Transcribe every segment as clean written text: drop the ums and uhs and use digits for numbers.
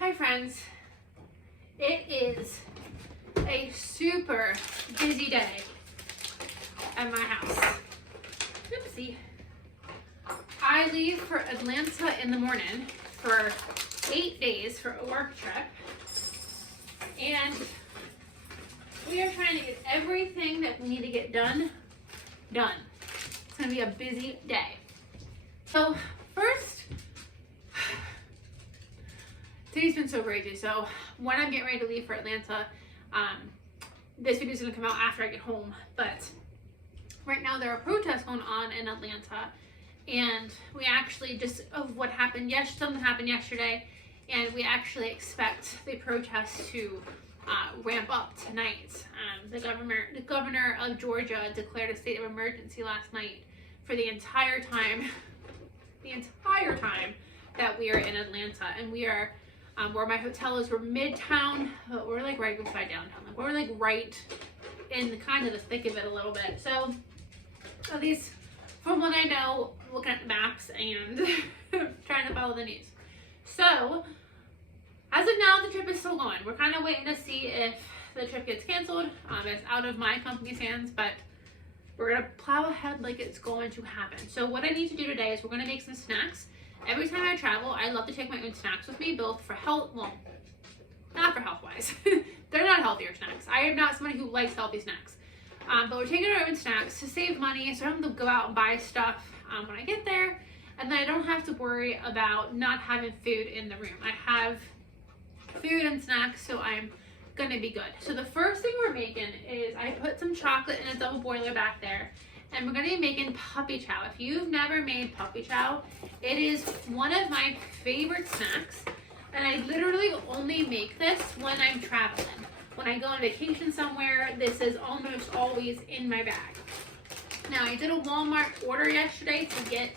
Hi friends, it is a super busy day at my house. Oopsie. I leave for Atlanta in the morning for 8 days for a work trip, and we are trying to get everything that we need to get done. It's going to be a busy day. So first, today's been so crazy. So when I'm getting ready to leave for Atlanta, this video is going to come out after I get home. But right now there are protests going on in Atlanta, and we actually just of what happened something happened yesterday, and we actually expect the protests to ramp up tonight. The governor of Georgia declared a state of emergency last night for the entire time that we are in Atlanta, and we are where my hotel is. We're midtown, but we're like right beside downtown. Like we're like right in the kind of the thick of it a little bit. So at least from what I know, looking at the maps and trying to follow the news. So as of now, the trip is still going. We're kind of waiting to see if the trip gets canceled. It's out of my company's hands, but we're gonna plow ahead like it's going to happen. So what I need to do today is we're gonna make some snacks. Every time I travel, I love to take my own snacks with me, both for health, well, not for health-wise. They're not healthier snacks. I am not somebody who likes healthy snacks. But we're taking our own snacks to save money, so I don't have to go out and buy stuff when I get there, and then I don't have to worry about not having food in the room. I have food and snacks, so I'm gonna be good. So the first thing we're making is I put some chocolate in a double boiler back there, and we're gonna be making puppy chow. If you've never made puppy chow, it is one of my favorite snacks, and I literally only make this when I'm traveling. When I go on vacation somewhere, this is almost always in my bag. Now, I did a Walmart order yesterday to get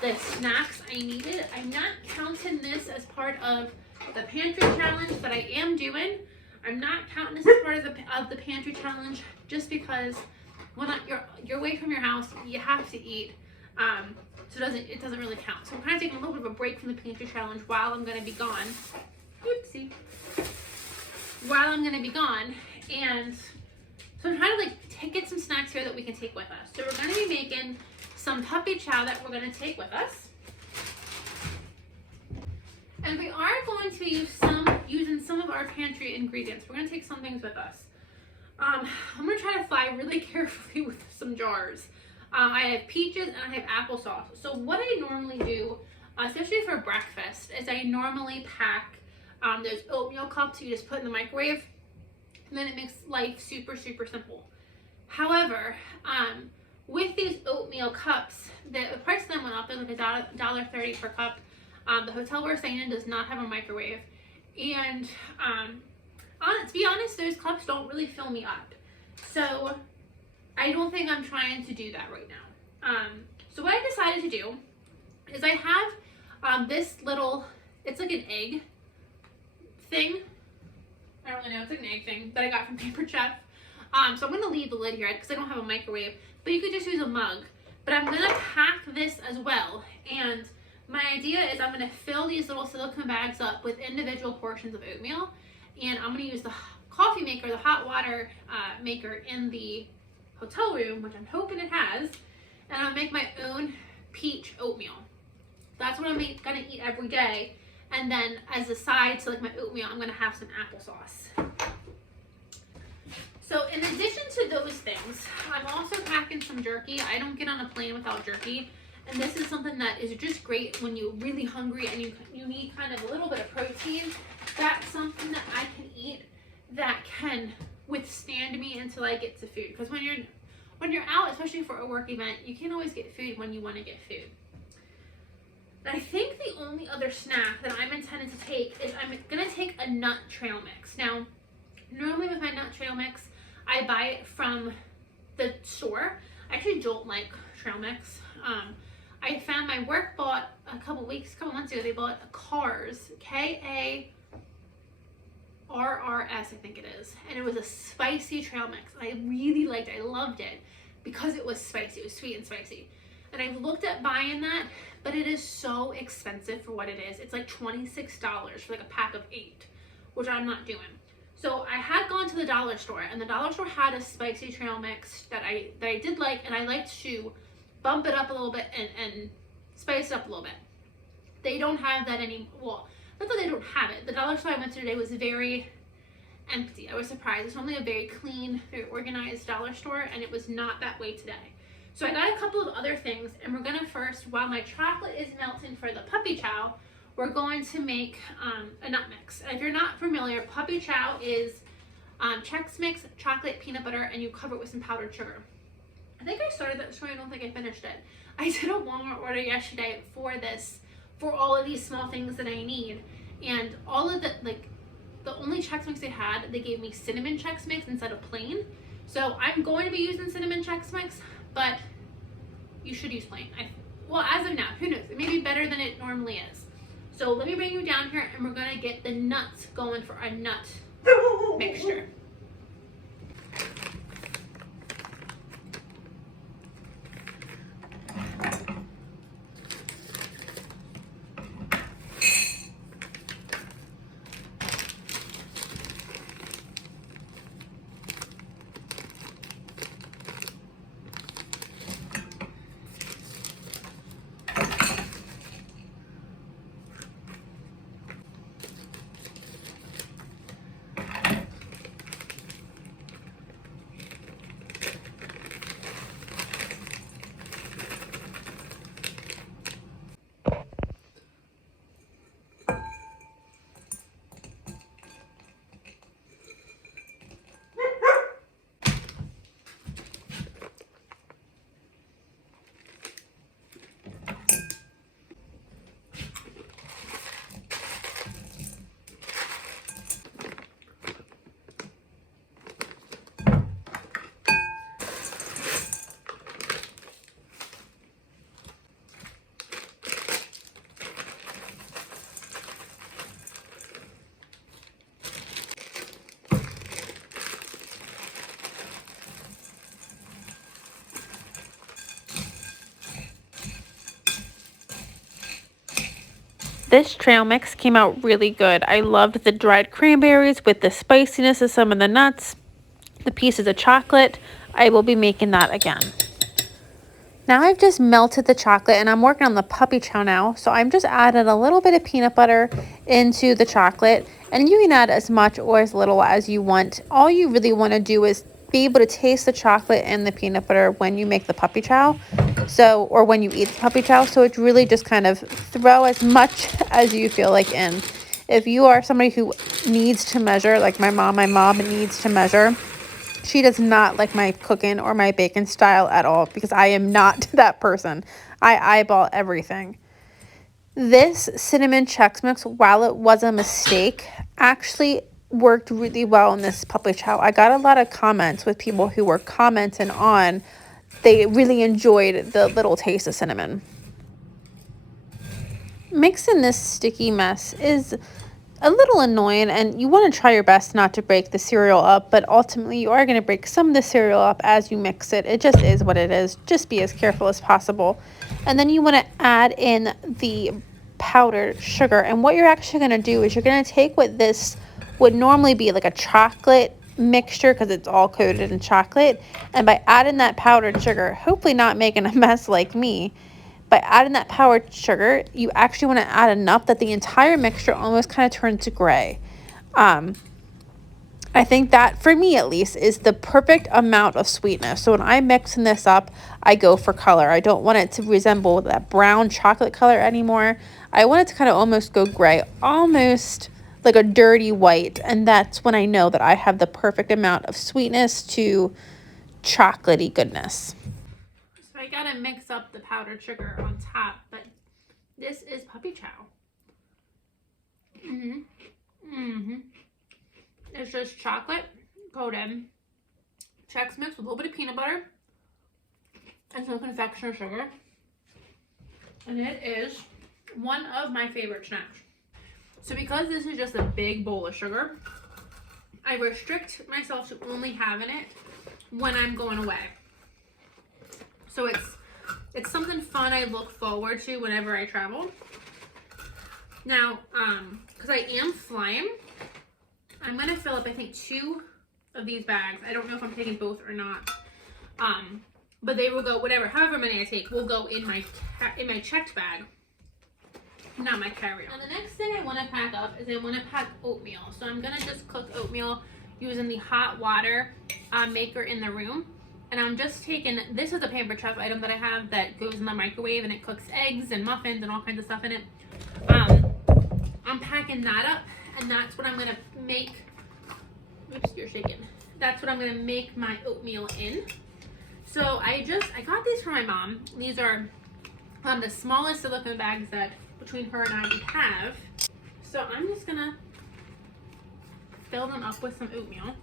the snacks I needed. I'm not counting this as part of the pantry challenge, but I am doing. I'm not counting this as part of the pantry challenge just because when you're away from your house, you have to eat. So it doesn't really count. So I'm kind of taking a little bit of a break from the pantry challenge while I'm going to be gone. Oopsie. While I'm going to be gone, and so I'm trying to get some snacks here that we can take with us. So we're going to be making some puppy chow that we're going to take with us. And we are going to be using some of our pantry ingredients. We're going to take some things with us. I'm going to try to fly really carefully with some jars. I have peaches and I have applesauce. So what I normally do, especially for breakfast, is I normally pack those oatmeal cups you just put in the microwave, and then it makes life super, super simple. However, with these oatmeal cups, the price of them went up. They're like $1.30 per cup. The hotel we're staying in does not have a microwave, and to be honest, those cups don't really fill me up. So I don't think I'm trying to do that right now. So what I decided to do is I have this little, it's like an egg thing. I don't really know, it's like an egg thing that I got from Paper Chef. So I'm going to leave the lid here because I don't have a microwave, but you could just use a mug. But I'm going to pack this as well, and my idea is I'm going to fill these little silicone bags up with individual portions of oatmeal, and I'm going to use the coffee maker, the hot water maker in the hotel room, which I'm hoping it has, and I'll make my own peach oatmeal. That's what I'm going to eat every day. And then as a side to like my oatmeal, I'm going to have some applesauce. So in addition to those things, I'm also packing some jerky. I don't get on a plane without jerky. And this is something that is just great when you're really hungry and you need kind of a little bit of protein. That's something that I can eat that can withstand me until I get to food. Because when you're out, especially for a work event, you can't always get food when you want to get food. I think the only other snack that I'm intending to take is I'm going to take a nut trail mix. Now, normally with my nut trail mix, I buy it from the store. I actually don't like trail mix. I found my work bought a couple months ago, they bought a Kars, K-A-R-R-S, I think it is. And it was a spicy trail mix. I really liked it. I loved it because it was spicy. It was sweet and spicy. And I looked at buying that, but it is so expensive for what it is. It's like $26 for like a pack of 8, which I'm not doing. So I had gone to the dollar store, and the dollar store had a spicy trail mix that I did like, and I liked to bump it up a little bit and spice it up a little bit. They don't have that anymore. Well, not that they don't have it. The dollar store I went to today was very empty. I was surprised. It's normally a very clean, very organized dollar store, and it was not that way today. So I got a couple of other things, and we're gonna first, while my chocolate is melting for the puppy chow, we're going to make a nut mix. And if you're not familiar, puppy chow is Chex Mix, chocolate, peanut butter, and you cover it with some powdered sugar. I think I started that story. I don't think I finished it. I did a Walmart order yesterday for this, for all of these small things that I need, and all of the, like, the only Chex Mix they had, they gave me cinnamon Chex Mix instead of plain. So I'm going to be using cinnamon Chex Mix, but you should use plain. Well, as of now, who knows? It may be better than it normally is. So let me bring you down here, and we're gonna get the nuts going for a nut mixture. This trail mix came out really good. I loved the dried cranberries with the spiciness of some of the nuts, the pieces of chocolate. I will be making that again. Now I've just melted the chocolate, and I'm working on the puppy chow now. So I'm just adding a little bit of peanut butter into the chocolate, and you can add as much or as little as you want. All you really want to do is be able to taste the chocolate and the peanut butter when you make the puppy chow. So, or when you eat the puppy chow. So it's really just kind of throw as much as you feel like in. If you are somebody who needs to measure, like my mom needs to measure. She does not like my cooking or my baking style at all, because I am not that person. I eyeball everything. This cinnamon Chex Mix, while it was a mistake, actually worked really well in this puppy chow. I got a lot of comments with people who were commenting on they really enjoyed the little taste of cinnamon. Mixing this sticky mess is a little annoying, and you want to try your best not to break the cereal up, but ultimately you are going to break some of the cereal up as you mix it. It just is what it is. Just be as careful as possible. And then you want to add in the powdered sugar, and what you're actually going to do is you're going to take what this would normally be like a chocolate mixture, because it's all coated in chocolate, and by adding that powdered sugar, hopefully not making a mess like me, by adding that powdered sugar, you actually want to add enough that the entire mixture almost kind of turns to gray. I think that, for me at least, is the perfect amount of sweetness. So when I'm mixing this up, I go for color. I don't want it to resemble that brown chocolate color anymore. I want it to kind of almost go gray, almost like a dirty white. And that's when I know that I have the perfect amount of sweetness to chocolatey goodness. So I gotta mix up the powdered sugar on top, but this is puppy chow. It's just chocolate coated Chex Mix with a little bit of peanut butter and some confectioner sugar. And it is one of my favorite snacks. So because this is just a big bowl of sugar, I restrict myself to only having it when I'm going away. So it's it's something fun I look forward to whenever I travel. Now, because I am flying, I'm going to fill up, I think, 2 of these bags. I don't know if I'm taking both or not. But they will go, however many I take, will go in my checked bag, not my carry-on. Now, the next thing I want to pack up is I want to pack oatmeal. So I'm going to just cook oatmeal using the hot water maker in the room. And I'm just taking, this is a Pampered Chef item that I have that goes in the microwave and it cooks eggs and muffins and all kinds of stuff in it. I'm packing that up, and that's what I'm going to make. Oops, you're shaking. That's what I'm going to make my oatmeal in. So I got these for my mom. These are the smallest silicone bags that between her and I we have. So I'm just going to fill them up with some oatmeal.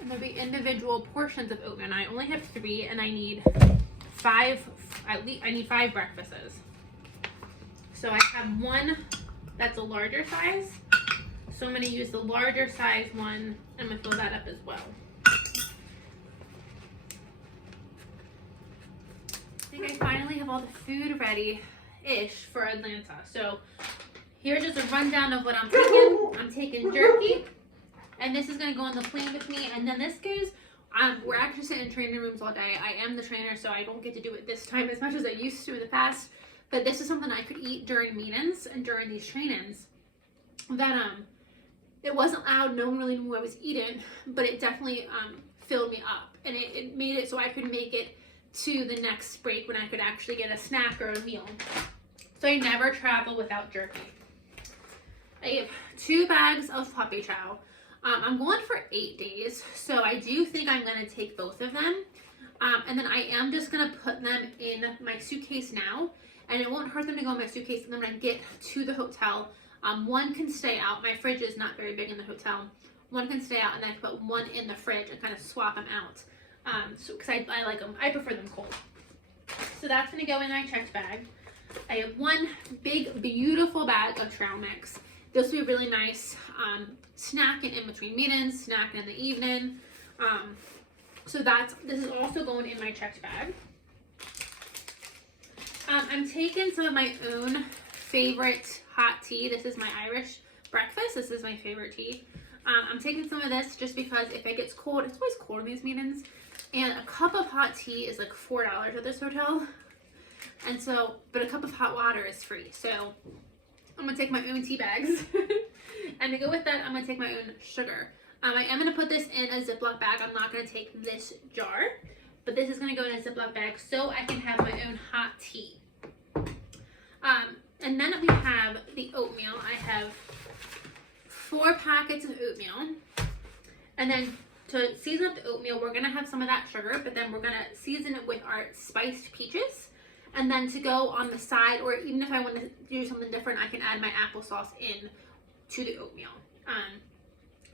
And there'll be individual portions of oatmeal. And I only have 3, and I need 5, at least I need 5 breakfasts. So I have one that's a larger size. So I'm going to use the larger size one. I'm going to fill that up as well. I think I finally have all the food ready-ish for Atlanta. So here's just a rundown of what I'm taking. I'm taking jerky. And this is going to go on the plane with me. And then this goes, we're actually sitting in training rooms all day. I am the trainer, so I don't get to do it this time as much as I used to in the past. But this is something I could eat during meetings and during these trainings. That it wasn't loud. No one really knew what I was eating. But it definitely filled me up. And it made it so I could make it to the next break when I could actually get a snack or a meal. So I never travel without jerky. I have 2 bags of puppy chow. I'm going for 8 days, so I do think I'm going to take both of them. And then I am just going to put them in my suitcase now, and it won't hurt them to go in my suitcase. And then when I get to the hotel, one can stay out. My fridge is not very big in the hotel. One can stay out, and then I can put one in the fridge and kind of swap them out. Because I like them. I prefer them cold. So that's going to go in my checked bag. I have one big, beautiful bag of trail mix. This will be really nice snacking in between meetings, snacking in the evening. So this is also going in my checked bag. I'm taking some of my own favorite hot tea. This is my Irish breakfast. This is my favorite tea. I'm taking some of this just because if it gets cold, it's always cold in these meetings. And a cup of hot tea is like $4 at this hotel. And so, but a cup of hot water is free. So I'm going to take my own tea bags. And to go with that, I'm going to take my own sugar. I am going to put this in a Ziploc bag. I'm not going to take this jar. But this is going to go in a Ziploc bag so I can have my own hot tea. And then we have the oatmeal. I have 4 packets of oatmeal. And then to season up the oatmeal, we're going to have some of that sugar. But then we're going to season it with our spiced peaches. And then to go on the side, or even if I want to do something different, I can add my applesauce in to the oatmeal.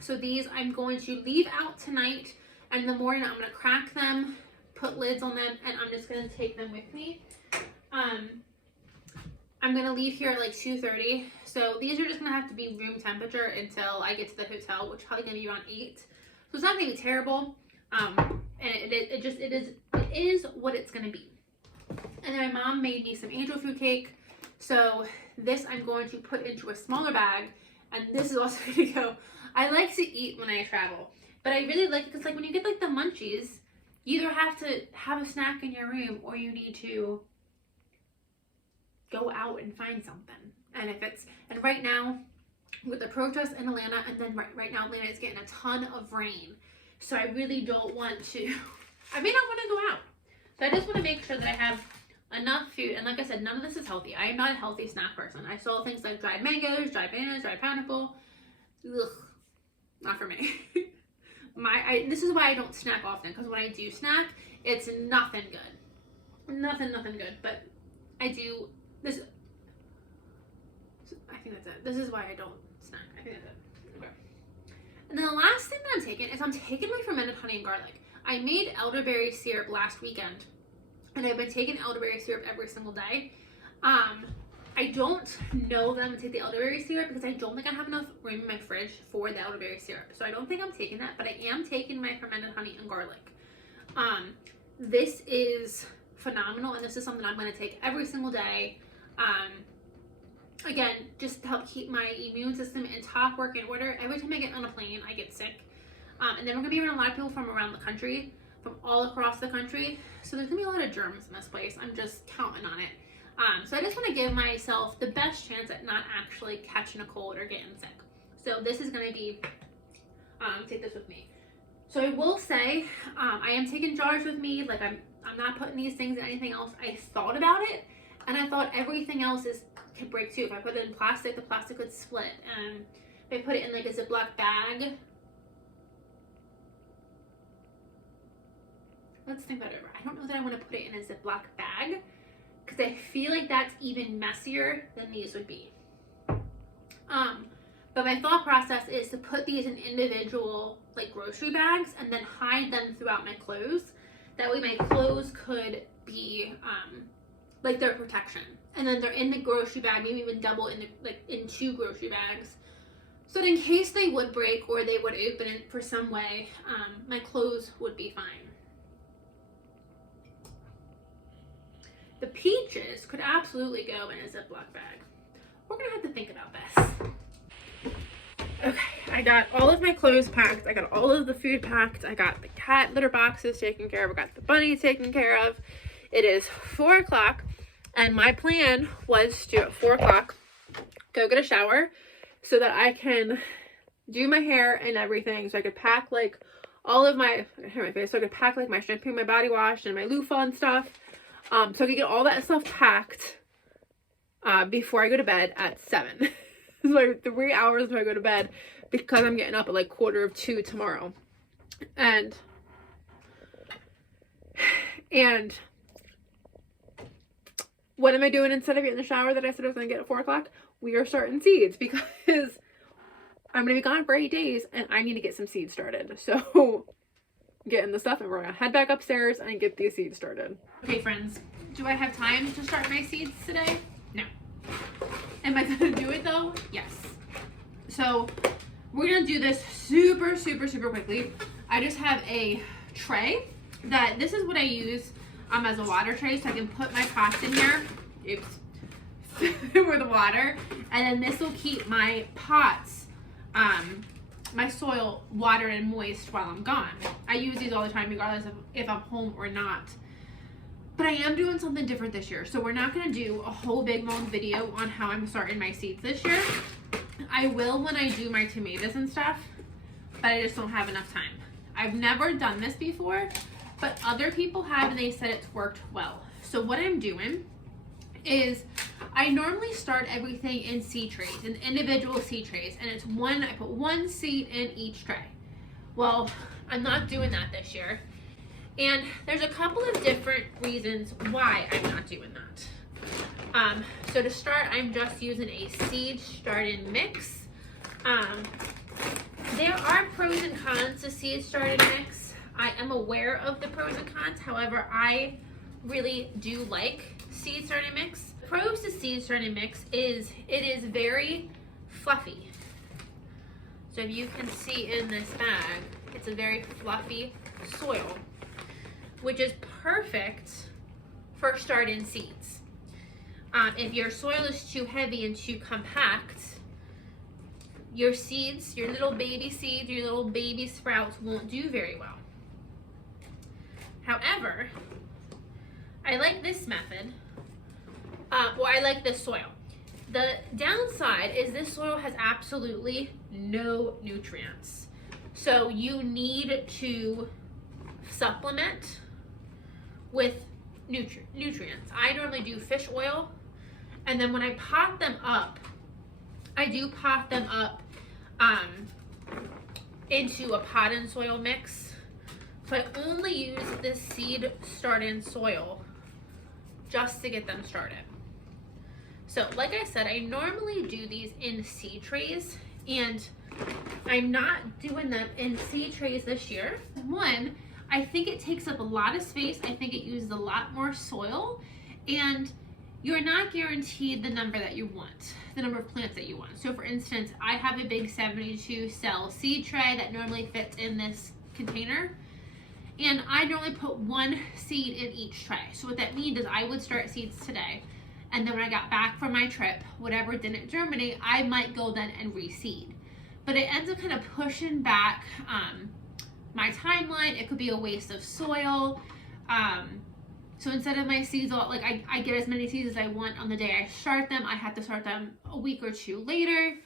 So these I'm going to leave out tonight, and in the morning I'm going to crack them, put lids on them, and I'm just going to take them with me. I'm going to leave here at like 2:30. So these are just going to have to be room temperature until I get to the hotel, which is probably going to be around 8. So it's not going to be terrible. And it is what it's going to be. And then my mom made me some angel food cake. So this I'm going to put into a smaller bag. And this is also going to go. I like to eat when I travel. But I really like it because like when you get like the munchies, you either have to have a snack in your room or you need to go out and find something. And right now with the protests in Atlanta, and then right now Atlanta is getting a ton of rain. So I really don't want to, I may not want to go out. So I just want to make sure that I have enough food. And like I said, none of this is healthy. I am not a healthy snack person. I saw things like dried mangoes, dried bananas, dried pineapple. Ugh, not for me. This is why I don't snack often, because when I do snack, it's nothing good. Nothing good. But I do this. I think that's it. This is why I don't snack. I think that's it. Okay. And then the last thing that I'm taking my fermented honey and garlic. I made elderberry syrup last weekend, and I've been taking elderberry syrup every single day. I don't know that I'm gonna take the elderberry syrup because I don't think I have enough room in my fridge for the elderberry syrup. So I don't think I'm taking that, but I am taking my fermented honey and garlic. This is phenomenal, and this is something I'm gonna take every single day. Again, just to help keep my immune system in top work in order. Every time I get on a plane, I get sick. And then we're gonna be around a lot of people from around the country, from all across the country. So there's gonna be a lot of germs in this place. I'm just counting on it. So I just want to give myself the best chance at not actually catching a cold or getting sick. So this is going to be, take this with me. So I will say, I am taking jars with me. Like I'm not putting these things in anything else. I thought about it, and I thought everything else could break too. If I put it in plastic, the plastic would split. And if I put it in like a Ziploc bag, let's think that over. I don't know that I want to put it in a Ziploc bag, because I feel like that's even messier than these would be. But my thought process is to put these in individual like grocery bags and then hide them throughout my clothes. That way my clothes could be like their protection. And then they're in the grocery bag, maybe even double in 2 grocery bags. So that in case they would break or they would open it for some way, my clothes would be fine. The peaches could absolutely go in a Ziploc bag. We're gonna have to think about this. Okay, I got all of my clothes packed. I got all of the food packed. I got the cat litter boxes taken care of. I got the bunny taken care of. It is 4 o'clock, and my plan was to, at 4 o'clock, go get a shower so that I can do my hair and everything. So I could pack like all of my hair, my face. So I could pack like my shampoo, my body wash, and my loofah and stuff. So I could get all that stuff packed before I go to bed at 7. It's like 3 hours before I go to bed because I'm getting up at like 1:45 tomorrow. And what am I doing instead of getting the shower that I said I was going to get at 4 o'clock? We are starting seeds because I'm going to be gone for 8 days and I need to get some seeds started. So getting the stuff, and we're gonna head back upstairs and get these seeds started. Okay friends, do I have time to start my seeds today? No. Am I gonna do it though? Yes. So we're gonna do this super quickly. I just have a tray that, this is what I use as a water tray, so I can put my pots in here. Oops. With the water, and then this will keep my pots my soil watered and moist while I'm gone. I use these all the time regardless of if I'm home or not. But I am doing something different this year. So we're not going to do a whole big long video on how I'm starting my seeds this year. I will when I do my tomatoes and stuff, but I just don't have enough time. I've never done this before, but other people have and they said it's worked well. So what I'm doing is I normally start everything in seed trays, in individual seed trays, and I put 1 seed in each tray. Well, I'm not doing that this year, and there's a couple of different reasons why I'm not doing that. So to start, I'm just using a seed starting mix. There are pros and cons to seed starting mix. I am aware of the pros and cons, however, I really do like seed starting mix. The pros to seed starting mix is it is very fluffy. So if you can see in this bag, it's a very fluffy soil, which is perfect for starting seeds. If your soil is too heavy and too compact, your seeds, your little baby seeds, your little baby sprouts won't do very well. However, I like this method. I like this soil. The downside is this soil has absolutely no nutrients. So you need to supplement with nutrients. I normally do fish oil, and then when I pot them up, I do pot them up into a pot and soil mix. So I only use this seed starting soil just to get them started. So like I said, I normally do these in seed trays, and I'm not doing them in seed trays this year. One, I think it takes up a lot of space. I think it uses a lot more soil, and you're not guaranteed the number that you want, the number of plants that you want. So for instance, I have a big 72 cell seed tray that normally fits in this container. And I normally put one seed in each tray. So what that means is I would start seeds today. And then when I got back from my trip, whatever didn't germinate, I might go then and reseed. But it ends up kind of pushing back my timeline. It could be a waste of soil. So instead of my seeds, like I get as many seeds as I want on the day I start them, I have to start them a week or two later.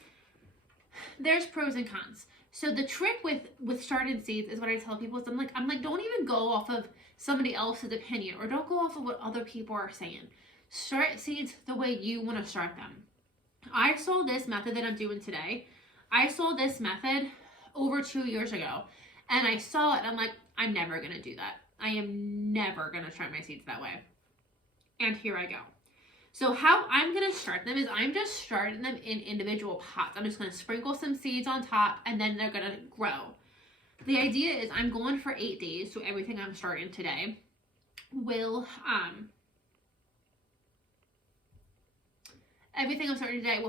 There's pros and cons. So the trick with starting seeds is what I tell people is I'm like, don't even go off of somebody else's opinion, or don't go off of what other people are saying. Start seeds the way you want to start them. I saw this method that I'm doing today. I saw this method over 2 years ago, and I saw it and I'm like, I'm never going to do that. I am never going to start my seeds that way. And here I go. So how I'm going to start them is I'm just starting them in individual pots. I'm just going to sprinkle some seeds on top, and then they're going to grow. The idea is I'm going for 8 days, so everything I'm starting today will,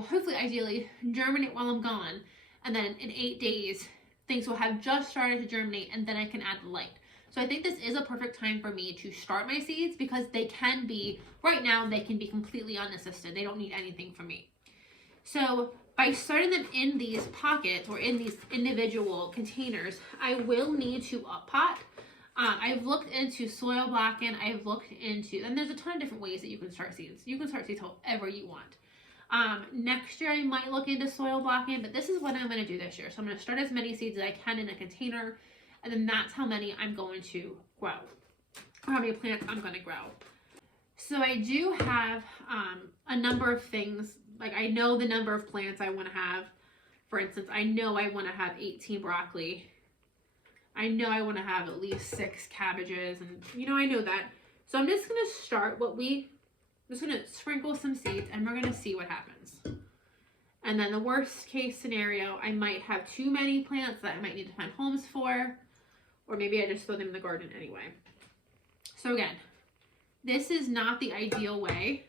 hopefully ideally germinate while I'm gone. And then in 8 days, things will have just started to germinate, and then I can add the light. So I think this is a perfect time for me to start my seeds, because they can be, right now, they can be completely unassisted. They don't need anything from me. So by starting them in these pockets or in these individual containers, I will need to up pot. I've looked into soil blocking. I've looked into, and there's a ton of different ways that you can start seeds. You can start seeds however you want. Next year I might look into soil blocking, but this is what I'm going to do this year. So I'm going to start as many seeds as I can in a container, and then that's how many I'm going to grow, or how many plants I'm going to grow. So I do have a number of things, like I know the number of plants I want to have. For instance, I know I want to have 18 broccoli. I know I want to have at least 6 cabbages, and I know that. So I'm just going to start just going to sprinkle some seeds, and we're going to see what happens. And then the worst case scenario, I might have too many plants that I might need to find homes for, or maybe I just throw them in the garden anyway. So again, this is not the ideal way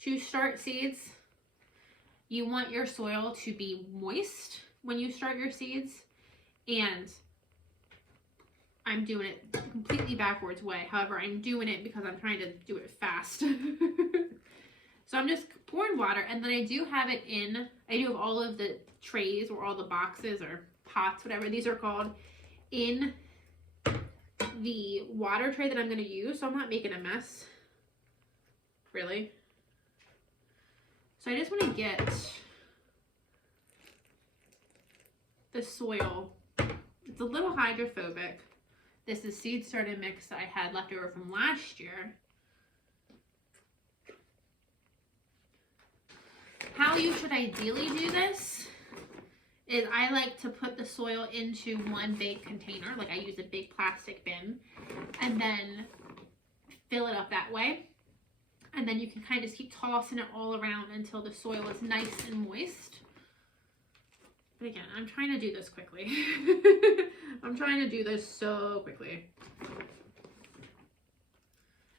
to start seeds. You want your soil to be moist when you start your seeds, and I'm doing it the completely backwards way. However, I'm doing it because I'm trying to do it fast. So I'm just pouring water, and then I do have all of the trays, or all the boxes or pots, whatever these are called, in the water tray that I'm going to use, so I'm not making a mess, really. So I just want to get the soil. It's a little hydrophobic. This is seed starter mix that I had left over from last year. How you should ideally do this is I like to put the soil into one big container, like I use a big plastic bin, and then fill it up that way. And then you can kind of just keep tossing it all around until the soil is nice and moist. But again, I'm trying to do this quickly. I'm trying to do this so quickly.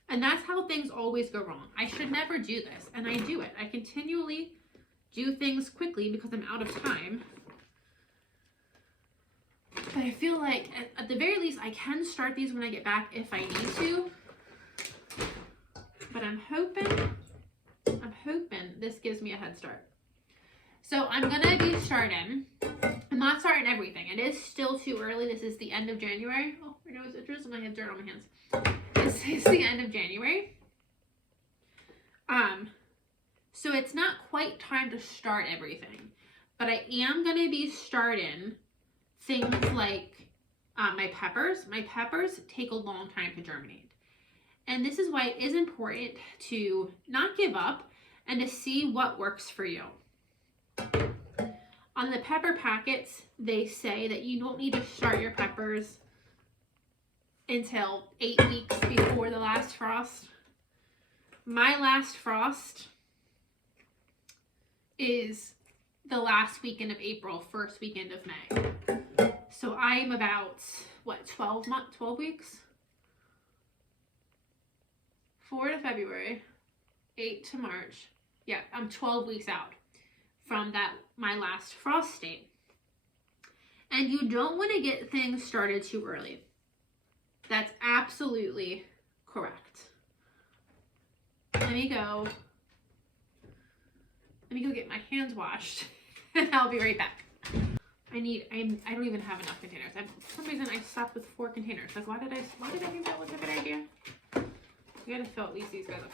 And that's how things always go wrong. I should never do this, and I do it. I continually do things quickly because I'm out of time. But I feel like at the very least I can start these when I get back if I need to. But I'm hoping this gives me a head start. So I'm gonna be starting. I'm not starting everything. It is still too early. This is the end of January. Oh, my nose itches and I have dirt on my hands. This is the end of January. So it's not quite time to start everything, but I am gonna be starting things like my peppers. My peppers take a long time to germinate. And this is why it is important to not give up and to see what works for you. On the pepper packets, they say that you don't need to start your peppers until 8 weeks before the last frost. My last frost is the last weekend of April, first weekend of May. So I'm about, what, 12 weeks? 4 to February, 8 to March. Yeah, I'm 12 weeks out from that, my last frost state. And you don't want to get things started too early. That's absolutely correct. Let me go get my hands washed and I'll be right back. I don't even have enough containers. For some reason I stopped with 4 containers. Like why did I think that was a good idea? I gotta fill at least these guys up.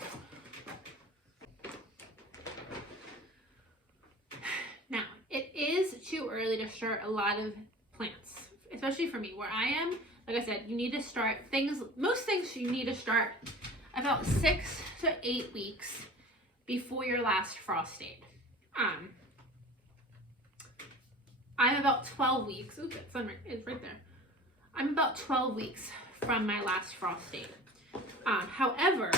Now, it is too early to start a lot of plants, especially for me where I am. Like I said, you need to start most things you need to start about 6 to 8 weeks before your last frost state. I'm about 12 weeks. Oops, that sun is right there. I'm about 12 weeks from my last frost state. However,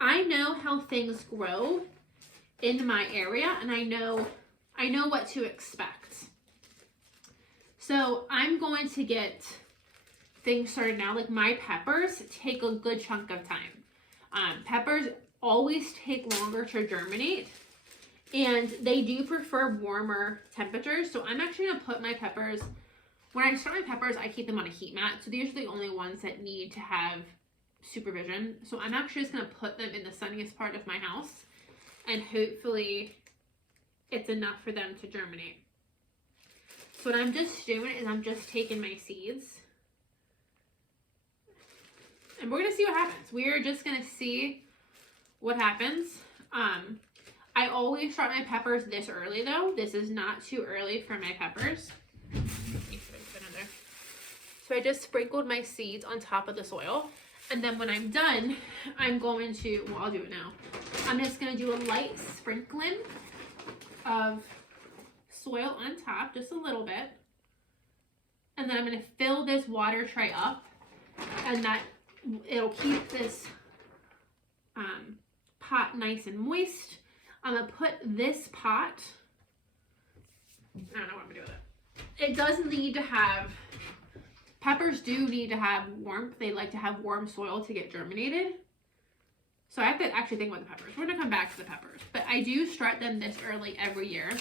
I know how things grow in my area, and I know what to expect. So I'm going to get things started now. Like my peppers take a good chunk of time. Peppers always take longer to germinate, and they do prefer warmer temperatures. So I'm actually gonna put my peppers, when I start my peppers, I keep them on a heat mat. So these are the only ones that need to have supervision. So I'm actually just gonna put them in the sunniest part of my house, and hopefully it's enough for them to germinate. So what I'm just doing is I'm just taking my seeds, and we're gonna see what happens. We're just gonna see what happens. I always start my peppers this early though. This is not too early for my peppers. So I just sprinkled my seeds on top of the soil. And then when I'm done, I'm going to, well, I'll do it now. I'm just gonna do a light sprinkling of soil on top, just a little bit. And then I'm gonna fill this water tray up, and that it'll keep this pot nice and moist. I'm gonna put this pot, I don't know what I'm gonna do with it. It doesn't need to have, peppers do need to have warmth. They like to have warm soil to get germinated. So I have to actually think about the peppers. We're gonna come back to the peppers, but I do start them this early every year,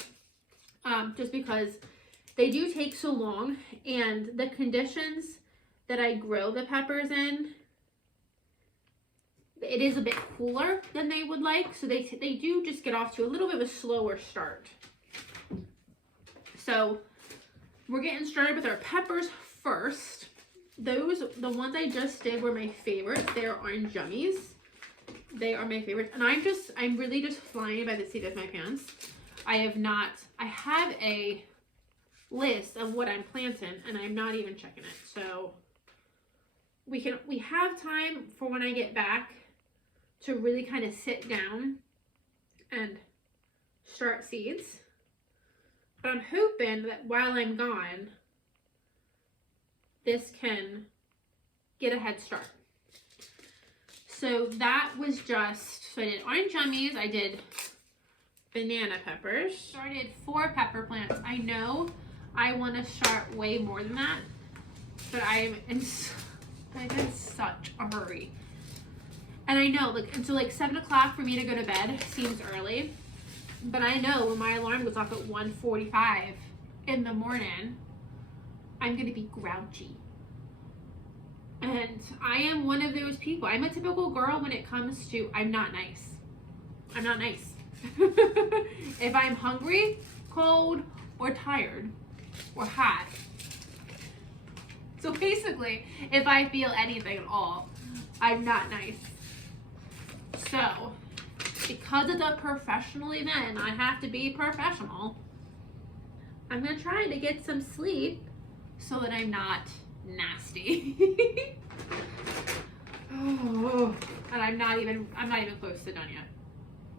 just because they do take so long, and the conditions that I grow the peppers in, it is a bit cooler than they would like, so they do just get off to a little bit of a slower start. So we're getting started with our peppers first. The ones I just did were my favorites. They're orange yummies. They are my favorites, and I'm really just flying by the seat of my pants. I have a list of what I'm planting, and I'm not even checking it. So we have time for when I get back to really kind of sit down and start seeds. But I'm hoping that while I'm gone, this can get a head start. So that was so I did orange yummies, I did banana peppers. Started 4 pepper plants. I know I want to start way more than that, but I'm in such a hurry. And I know, like 7 o'clock for me to go to bed seems early, but I know when my alarm goes off at 1:45 in the morning, I'm gonna be grouchy. And I am one of those people. I'm a typical girl when it comes to, I'm not nice. I'm not nice. If I'm hungry, cold, or tired, or hot. So basically, if I feel anything at all, I'm not nice. So, because it's a professional event, I have to be professional. I'm gonna try to get some sleep so that I'm not nasty. Oh, and I'm not even close to done yet.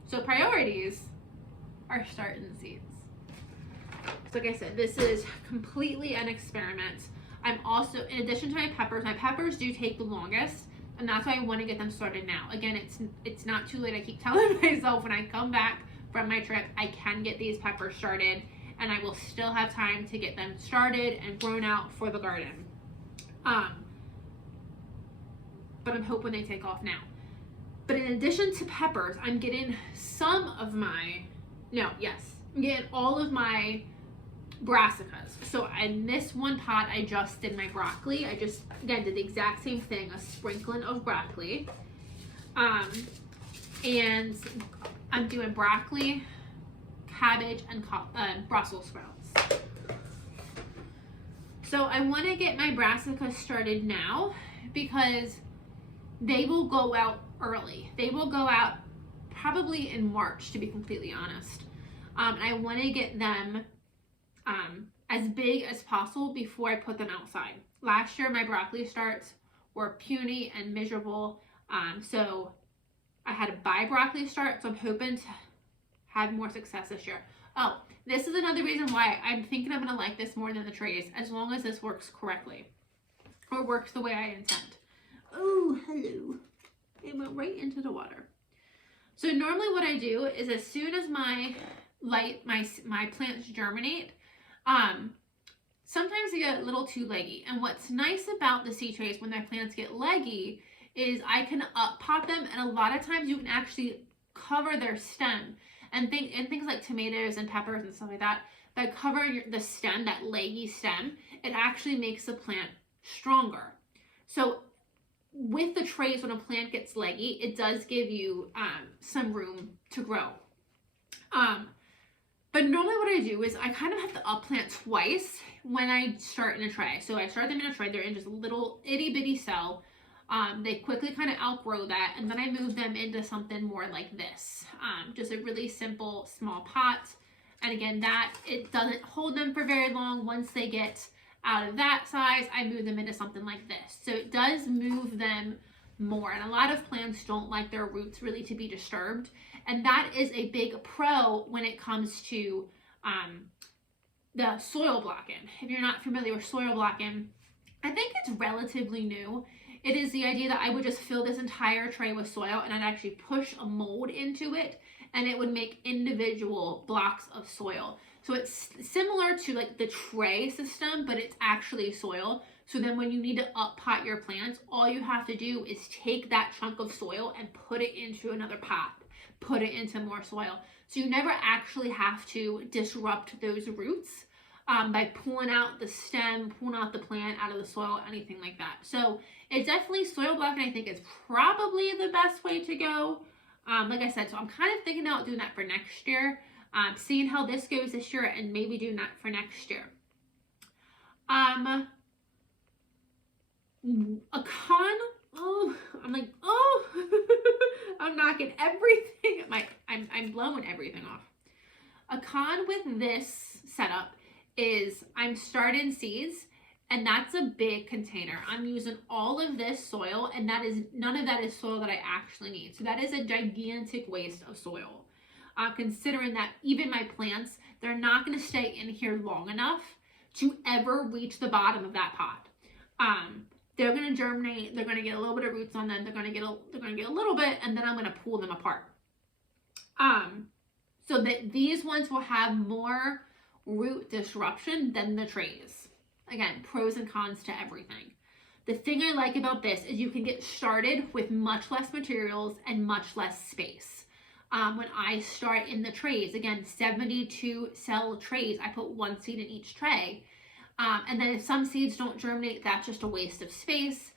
So priorities are starting seeds. So like I said, this is completely an experiment. I'm also, in addition to my peppers do take the longest, and that's why I want to get them started now. Again, it's not too late. I keep telling myself when I come back from my trip, I can get these peppers started, and I will still have time to get them started and grown out for the garden. But I'm hoping they take off now. But in addition to peppers, I'm getting I'm getting all of my brassicas. So in this one pot, I just did my broccoli. I just, again, did the exact same thing, a sprinkling of broccoli. And I'm doing broccoli, cabbage, and Brussels sprouts. So I want to get my brassicas started now because they will go out early. They will go out probably in March, to be completely honest. And I want to get them as big as possible before I put them outside. Last year, my broccoli starts were puny and miserable. So I had to buy broccoli start. So I'm hoping to have more success this year. Oh, this is another reason why I'm thinking I'm going to like this more than the trays, as long as this works correctly or works the way I intend. Oh, hello. It went right into the water. So normally what I do is as soon as my plants germinate, sometimes they get a little too leggy. And what's nice about the seed trays when their plants get leggy is I can up pot them, and a lot of times you can actually cover their stem. And things like tomatoes and peppers and stuff like that cover the stem, that leggy stem, it actually makes the plant stronger. So with the trays, when a plant gets leggy, it does give you some room to grow. But normally what I do is I kind of have to up plant twice when I start in a tray. So I start them in a tray, they're in just a little itty bitty cell. They quickly kind of outgrow that, and then I move them into something more like this. Just a really simple small pot. And again, that it doesn't hold them for very long. Once they get out of that size, I move them into something like this. So it does move them more. And a lot of plants don't like their roots really to be disturbed. And that is a big pro when it comes to the soil blocking. If you're not familiar with soil blocking, I think it's relatively new. It is the idea that I would just fill this entire tray with soil, and I'd actually push a mold into it, and it would make individual blocks of soil. So it's similar to like the tray system, but it's actually soil. So then when you need to up pot your plants, all you have to do is take that chunk of soil and put it into another pot, put it into more soil. So you never actually have to disrupt those roots by pulling out the stem, pulling out the plant out of the soil, anything like that. So it definitely, soil blocking I think is probably the best way to go. Like I said, so I'm kind of thinking about doing that for next year, seeing how this goes this year, and maybe doing that for next year. A con, oh, I'm like, oh, I'm knocking everything, I'm blowing everything off. A con with this setup is I'm starting seeds, and that's a big container. I'm using all of this soil, and none of that is soil that I actually need. So that is a gigantic waste of soil. Considering that even my plants, they're not going to stay in here long enough to ever reach the bottom of that pot. They're going to germinate. They're going to get a little bit of roots on them. They're going to get a little bit, and then I'm going to pull them apart. So that these ones will have more root disruption than the trays. Again, pros and cons to everything. The thing I like about this is you can get started with much less materials and much less space. When I start in the trays, again, 72 cell trays, I put one seed in each tray. And then if some seeds don't germinate, that's just a waste of space.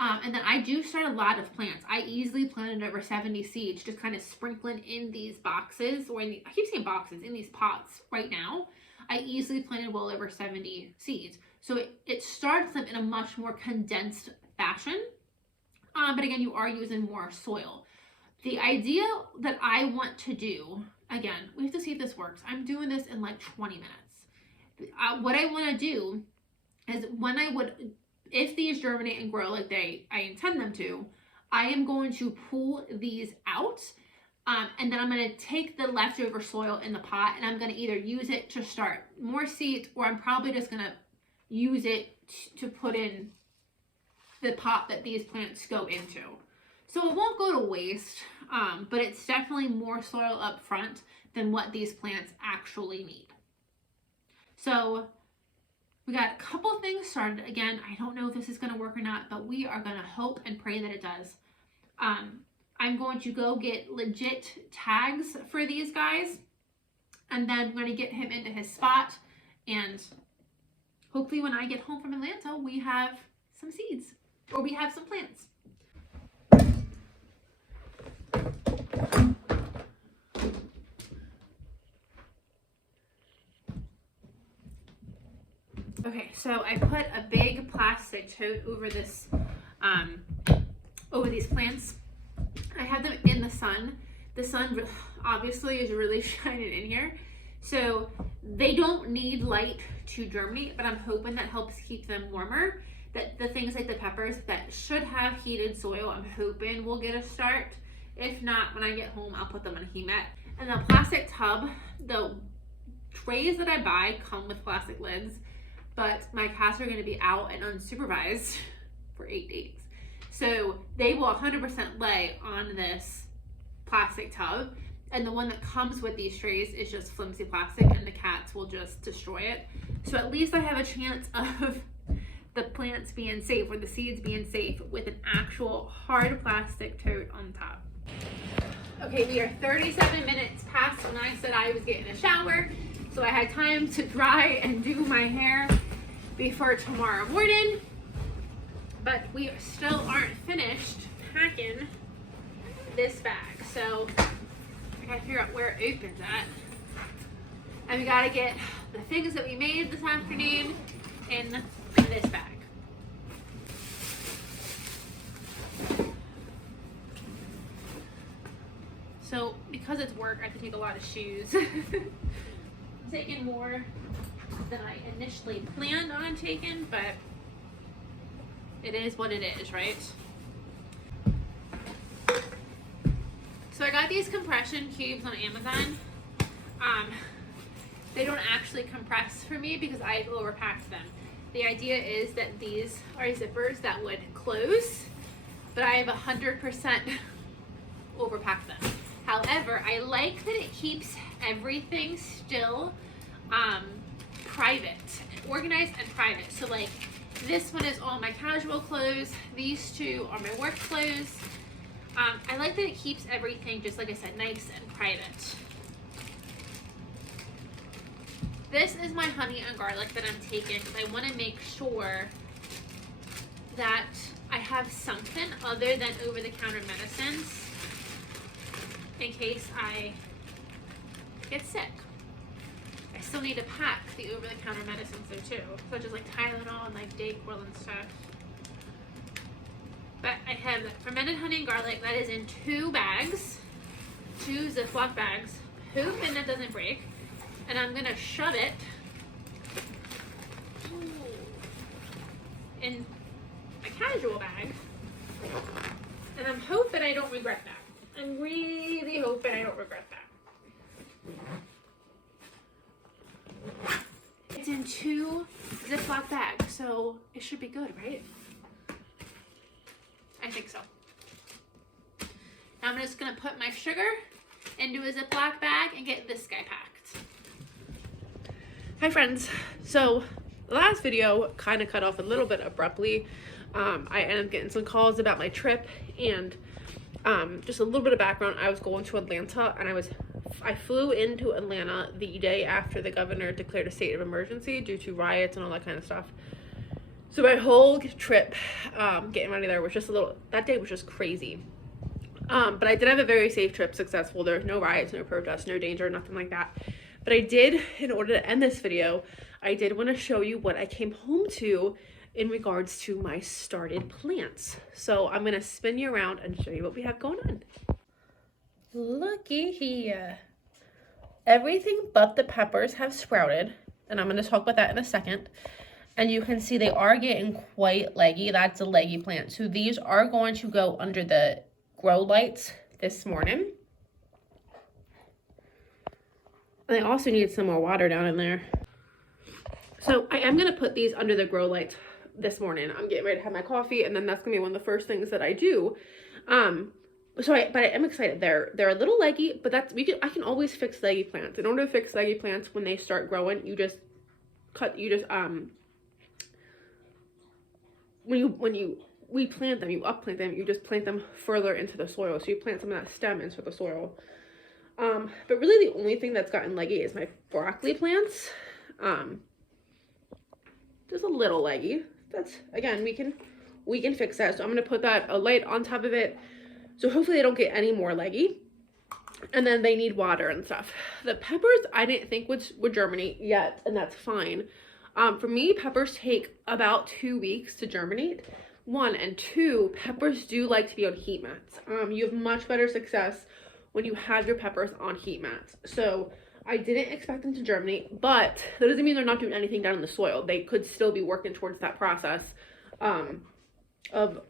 And then I do start a lot of plants. I easily planted over 70 seeds, just kind of sprinkling in these boxes, or I keep saying boxes, in these pots right now. I easily planted well over 70 seeds. So it starts them in a much more condensed fashion. But again, you are using more soil. The idea that I want to do, again, we have to see if this works. I'm doing this in like 20 minutes. What I want to do is if these germinate and grow like I intend them to, I am going to pull these out. And then I'm going to take the leftover soil in the pot, and I'm going to either use it to start more seeds, or I'm probably just going to use it to put in the pot that these plants go into. So it won't go to waste, but it's definitely more soil up front than what these plants actually need. So we got a couple things started. Again, I don't know if this is going to work or not, but we are going to hope and pray that it does. I'm going to go get legit tags for these guys, and then I'm going to get him into his spot, and hopefully when I get home from Atlanta, we have some seeds, or we have some plants. Okay, so I put a big plastic tote over this, over these plants. I have them in the sun. The sun obviously is really shining in here. So they don't need light to germinate, but I'm hoping that helps keep them warmer. That the things like the peppers that should have heated soil, I'm hoping will get a start. If not, when I get home, I'll put them in a heat mat. And the plastic tub, the trays that I buy come with plastic lids, but my cats are going to be out and unsupervised for 8 days. So they will 100% lay on this plastic tub. And the one that comes with these trays is just flimsy plastic, and the cats will just destroy it. So at least I have a chance of the plants being safe, or the seeds being safe, with an actual hard plastic tote on top. Okay, we are 37 minutes past when I said I was getting a shower. So I had time to dry and do my hair before tomorrow morning. But we still aren't finished packing this bag. So I gotta figure out where it opens at. And we gotta get the things that we made this afternoon in this bag. So because it's work, I have to take a lot of shoes. I'm taking more than I initially planned on taking, but it is what it is, right? So I got these compression cubes on Amazon. They don't actually compress for me because I overpacked them. The idea is that these are zippers that would close, but I have 100% overpacked them. However, I like that it keeps everything still private, organized and private. So like this one is all my casual clothes. These two are my work clothes. I like that it keeps everything, just like I said, nice and private. This is my honey and garlic that I'm taking because I want to make sure that I have something other than over-the-counter medicines in case I get sick. I still need to pack the over-the-counter medicines though too, such as like Tylenol and like Dayquil and stuff. But I have fermented honey and garlic that is in 2 bags, 2 Ziploc bags, hoping that doesn't break. And I'm gonna shove it in a casual bag. And I'm hoping I don't regret that. I'm really hoping I don't regret that. It's in 2 Ziploc bags, so it should be good, right? I think so. Now I'm just gonna put my sugar into a Ziploc bag and get this guy packed. Hi friends. So the last video kind of cut off a little bit abruptly. I ended up getting some calls about my trip, and just a little bit of background. I was going to Atlanta, and I flew into Atlanta the day after the governor declared a state of emergency due to riots and all that kind of stuff. So my whole trip, getting ready there was just that day was just crazy. But I did have a very safe trip, successful. There was no riots, no protests, no danger, nothing like that. But I did, in order to end this video, I did want to show you what I came home to in regards to my started plants. So I'm going to spin you around and show you what we have going on. Looky here. Everything but the peppers have sprouted, and I'm going to talk about that in a second. And you can see they are getting quite leggy. That's a leggy plant. So these are going to go under the grow lights this morning. And I also need some more water down in there. So I am going to put these under the grow lights this morning. I'm getting ready to have my coffee, and then that's going to be one of the first things that I do. But I am excited. They're a little leggy, but I can always fix leggy plants. In order to fix leggy plants when they start growing, when you we plant them, you upplant them, you just plant them further into the soil. So you plant some of that stem into the soil. But really the only thing that's gotten leggy is my broccoli plants. Just a little leggy. That's, again, we can fix that. So I'm going to put a light on top of it. So hopefully they don't get any more leggy. And then they need water and stuff. The peppers I didn't think would germinate yet, and that's fine. For me, peppers take about 2 weeks to germinate. 1, and 2, peppers do like to be on heat mats. You have much better success when you have your peppers on heat mats. So I didn't expect them to germinate, but that doesn't mean they're not doing anything down in the soil. They could still be working towards that process of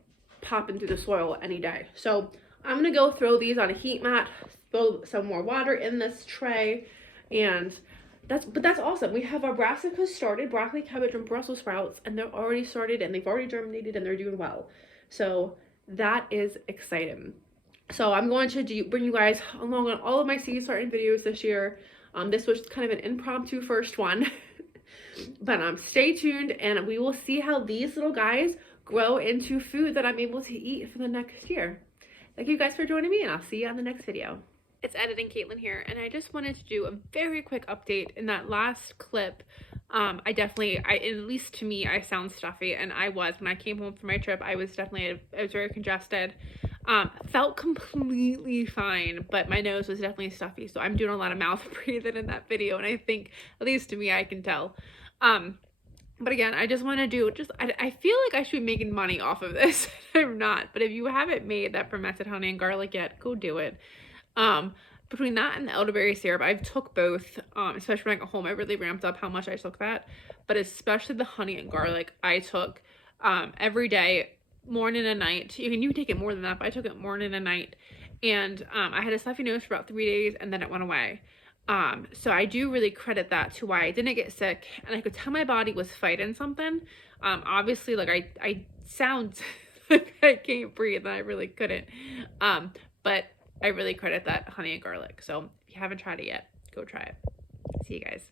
popping through the soil any day. So I'm gonna go throw these on a heat mat, throw some more water in this tray, and that's awesome. We have our brassicas started, broccoli, cabbage, and Brussels sprouts, and they're already started and they've already germinated and they're doing well. So that is exciting. So I'm going to bring you guys along on all of my seed starting videos this year. This was kind of an impromptu first one, but stay tuned and we will see how these little guys grow into food that I'm able to eat for the next year. Thank you guys for joining me, and I'll see you on the next video. It's Editing Caitlin here, and I just wanted to do a very quick update. In that last clip, at least to me, I sound stuffy, and I was. When I came home from my trip, I was very congested. Felt completely fine, but my nose was definitely stuffy, so I'm doing a lot of mouth breathing in that video, and I think, at least to me, I can tell. But again, I just want to do, I feel like I should be making money off of this. I'm not, but if you haven't made that fermented honey and garlic yet, go do it. Between that and the elderberry syrup, I've took both, especially when I got home, I really ramped up how much I took that, but especially the honey and garlic, I took, every day, morning and night. You can take it more than that, but I took it morning and night, and, I had a stuffy nose for about 3 days, and then it went away. So I do really credit that to why I didn't get sick, and I could tell my body was fighting something. Obviously, like, I sound like I can't breathe, and I really couldn't, but I really credit that honey and garlic. So if you haven't tried it yet, go try it. See you guys.